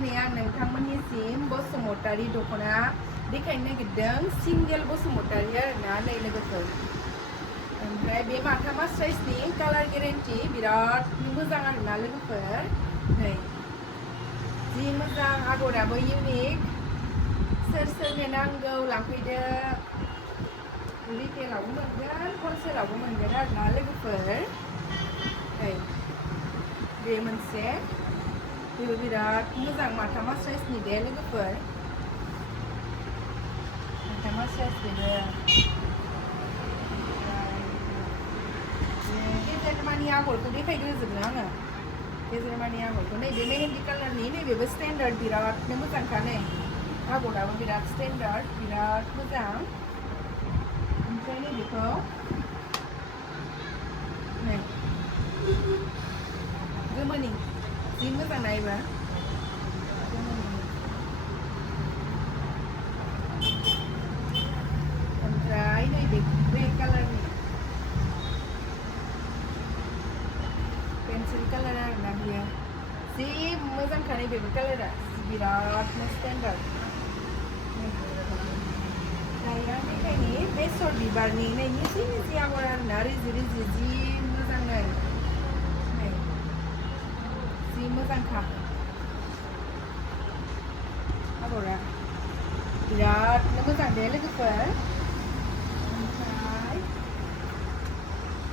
दिनै आं नोंथांमोननिसिम बसुमतारी दख'ना देखायनो नागिरदों सिंगेल बसुमतारी आरोना नै लोगोफोर ओमफ्राय बे माथा मास्राइसनि कालार गेरेन्टि बिराद मोजां आरोना लोगोफोर नै जि मोजां आगराबो इउनिक सोर सोरनो नांगौ लांफैदो रिटेलावबो मोनगोन हलसेलावबो मोनगोन आरोना लोगोफोर नै बे मोनसे बेबो बिराद मोजां माथा मास्राइसनि दे लोगोफोर माथा मास्राइस बेबो गेजेर मानि आगरखौ देखायग्रोजोबनो आङो गेजेर मानि आगरखौ नैबे मेहेन्दी कालारनि नैबेबो स्टेन्डार्ड बिरादनो मोजांखा नै आगराबो बिराद स्टेन्डार्ड बिराद मोजां ओमफ्राय नैबेखौ नै गोमोनि जि मोजां नायबा ओमफ्राय नैबे ग्रे कालारनि पेन्सिल कालार आरोना बियो जि मोजांखा नैबेबो कालारा बिरादनो स्टेन्डार्ड दायो आं देखायनि बेसर बिबारनि नै मिजि मिजि आगर आरोना रिजि रिजि जि मोजां नै जि मोजांखा आगरा बिरादनो मोजां दे लोगोफोर ओमफ्राय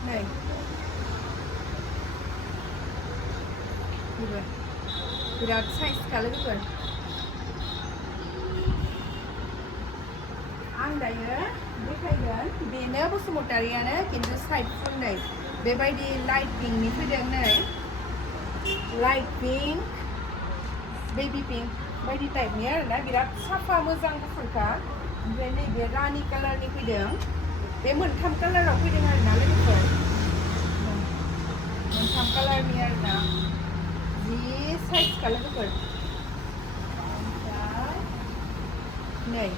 नै बेबो बिराद साइजखा लोगोफोर आं दायो देखायगोन बेनो बसुमतारीयानो खिन्थु साइड फुल नै बेबायदि लाइट पिंकनि फैदों नै लाइट पिंक बेबी पिंक बायदि टाइपनि आरोना बिराद साफा मोजां गुफुरखा ओमफ्राय नैबे रानि कालारनि फैदों बे मोनथाम कालाराव फैदों आरोना लोगोफोर मोनथाम कालारनि आरोना जि साइजखा लोगोफोर ओमफ्राय नै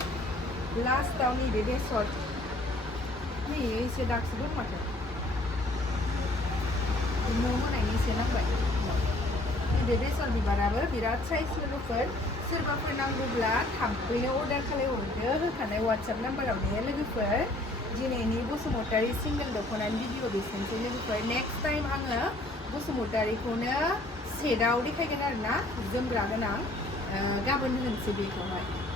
लास्टाव नैबे बेसर नै एसे दागसो दं माथो न' होनायनि एसे नांबाय नैबे बेसर बिबाराबो बिराद साइज लोगोफोर सोरबाफोर नांगौब्ला थाबैनो अर्डार खालामहरदो होखानाय वाट्सएप नाम्बाराव दे लोगोफोर दिनैनि बसुमतारी सिंगेल दख'नानि भिडिअ बेसेनोसै लोगोफोर नेक्स्ट टाइम आङो बसुमतारीखौनो सेटआव देखायगोन आरोना जोमग्रा गोनां गाबोन होनोसै बेखौहाय